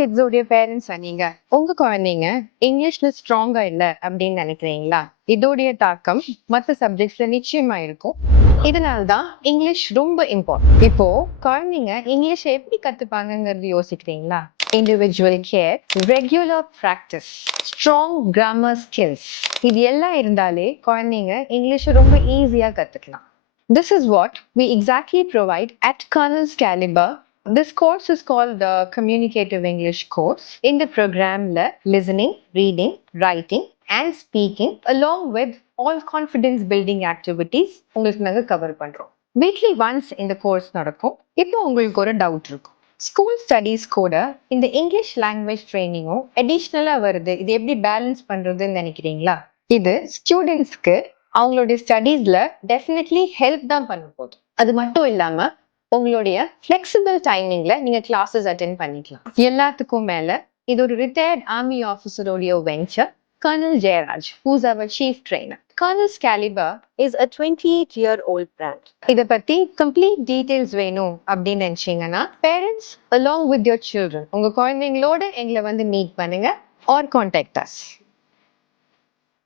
கிட்ஸோடைய பேரண்ட்ஸா நீங்க? உங்க குழந்தைங்க இங்கிலீஷ்ல ஸ்ட்ராங்கா இல்ல அப்படின்னு நினைக்கிறீங்களா? இதோடைய தாக்கம் மத்த சப்ஜெக்ட்ஸ்ல நிச்சயமா இருக்கும். இதனால்தான் இங்கிலீஷ் ரொம்ப இம்பார்ட்டன்ட். இப்போ குழந்தைங்க இங்கிலீஷ் எப்படி கத்துப்பாங்கங்கிறது யோசிக்கிறீங்களா? Individual care, regular practice, strong grammar skills, இது எல்லாம் இருந்தாலே குழந்தைங்க இங்கிலீஷை ரொம்ப ஈஸியா கத்துக்கலாம். This is what we exactly provide at Colonel's Caliber. This course is called the Communicative English course. In the program, listening, reading, writing, and speaking, along with all confidence building activities, உங்களுக்கு நாங்க cover பண்றோம். Weekly once இந்த course நடக்கும். இப்போ உங்களுக்கு ஒரு doubt இருக்கும். School studies கூட இந்த இங்கிலீஷ் லாங்குவேஜ் ட்ரைனிங்கும் அடிஷ்னலா வருது. இது எப்படி பேலன்ஸ் பண்றதுன்னு நினைக்கிறீங்களா? இது ஸ்டூடெண்ட்ஸ்க்கு அவங்களுடைய ஸ்டடீஸ்ல டெஃபினெட்லி ஹெல்ப் தான் பண்ண போகுது. அது மட்டும் இல்லாம உங்களுடைய ஃபிளெக்சிபிள் டைமிங்ல நீங்க கிளாஸஸ் அட்டென்ட் பண்ணிக்கலாம். எல்லாத்துக்கும் மேல இது ஒரு ரிட்டையர்ட் ஆர்மி ஆஃபீஸருடைய venture, Colonel Jayaraj, who's our chief trainer. Colonel's Caliber is a 28-year-old brand. இத பத்தி complete details வேணும் அப்படின்னு நினைச்சீங்கன்னா parents along with your children உங்க குழந்தைங்களோட எங்களை வந்து மீட் பண்ணுங்க or contact us.